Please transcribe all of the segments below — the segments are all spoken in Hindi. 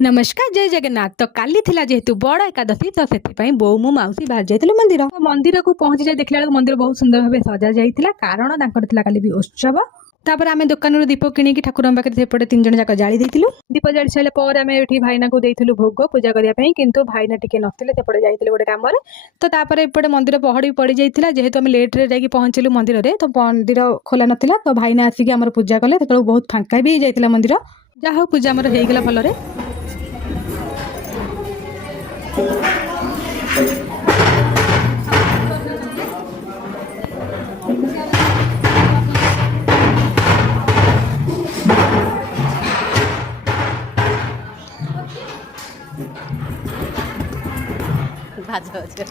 नमस्कार जय जगन्नाथ। तो काली थिला जेहेतु बड़ एकादशी तो से बो मो मौसी बाहर जाइए मंदिर मंदिर को पहुंची जाए देखला मंदिर बहुत सुंदर भाव सजा जाइए कारण तांकर काली भी उत्सव। तापर आम दुकान दीप किणी ठाकुर पाखे सेपटे 3 जन जाक जाली देलु दीप जाली सारे आम ये भाईना को देलु भोग पूजा करने किंतु भाईना टिके नथिले सेपटे जाइए गोटे कम तो एपटे मंदिर पहड़ी पड़ जाइए जेहेतु आम लेट्रे जाकि पहुँचलु मंदिर में तो मंदिर खोला नाला तो भाईना आसिक आम पूजा कले तो बहुत फांका भी जाइए मंदिर जहाँ पूजा आमर होगला भलरे।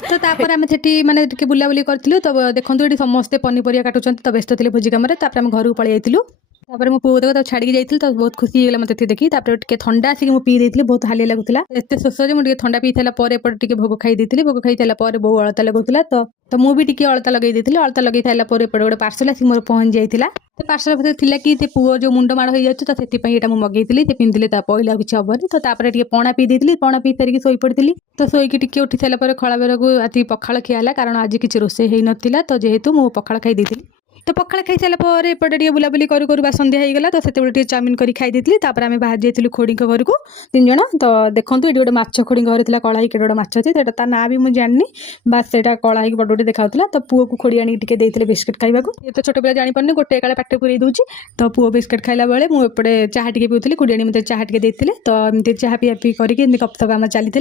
तो तापर आम से माने बुलाबुली करूँ तो देखो ये समस्ते पनीपरिया काटुं तो व्यस्त थे भोजी कम आम घर को पलि जाइलु मो पुओ तक छाड़ी जाइए तो बहुत खुशी होगा मत देखी ठंडा आसिक मुझे पी देती बहुत हालिया लगुला एत शोष मुझे ठंडा पी सारापर एपटे भोग खाई देती भोग खाई सारापर बो अलता लगुला तो मुझे भी अलता लगे अलता लगे सारापर एपटे गोटे पार्सल आसिक मोर पहुँच जाइए तो पार्सल भर थी कि पुओ जो मुंड माड़ हो जाए तो से मगेली पिंधिले पहले किसी हेनी तो तापर पणा पी देती पणा पी सारिक शोई पड़ी तो शोक उठी सारापर खला बेर को आती पखाड़ खिया कारण आज किसी रोसे हो नाला तो जेहेतु मुझे पखाड़ खाई देती तो पखाड़ खाई सारापर एपटे बुलाबुली करूँ सन्ध्या होगा तो से चाउमिन कर खाई देती आम बाहर जाइलु खोड़ी घर को 3 जन तो देखो ये गोटे माछ खोड़ी घर थी कला के गोटे माछ अच्छे ता ना भी मुझे जानी बास से कला बड़ बड़े देखा तो पुओ को खोड़ी आनी देते बिस्किट खाइबा ये तो छोट पिला जापारे गोटे काले पाटे पूरी दूसरी तो पुओ बिस्किट खाइला बेले मुझे चाह टे पीऊली खोड़ी आनी मतलब चाह टे देते तो एमती चाह पीआ पी करके गपसप आम चली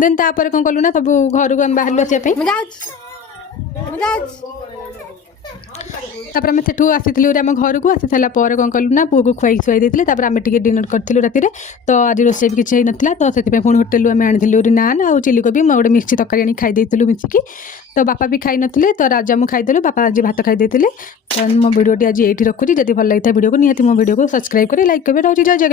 देन तापर कौन कलु ना सब घर को बाहर आसापी तापर आम सेठू आसी आम घर को आसी सारापर कौन कलु ना पुओ को खुआई शुआई देते आम डिनर करूँ राति तो आज रोसे भी किसी नाला तो से पुणी होटेल आम आनी नान आ चिली कोबी गोटे मिक्स तरकारी आनी खाई देलु मिसिकी तो बापा भी खाई नथिले तो राजा मु खाईदेलु बापा आज भात खाई देते तो मो भिडियो आज ये रखुच्छी जब भल लगी भिडियो को निहाती मो भिडियो को सब्सक्राइब करें लाइक करें। जय जगन्नाथ।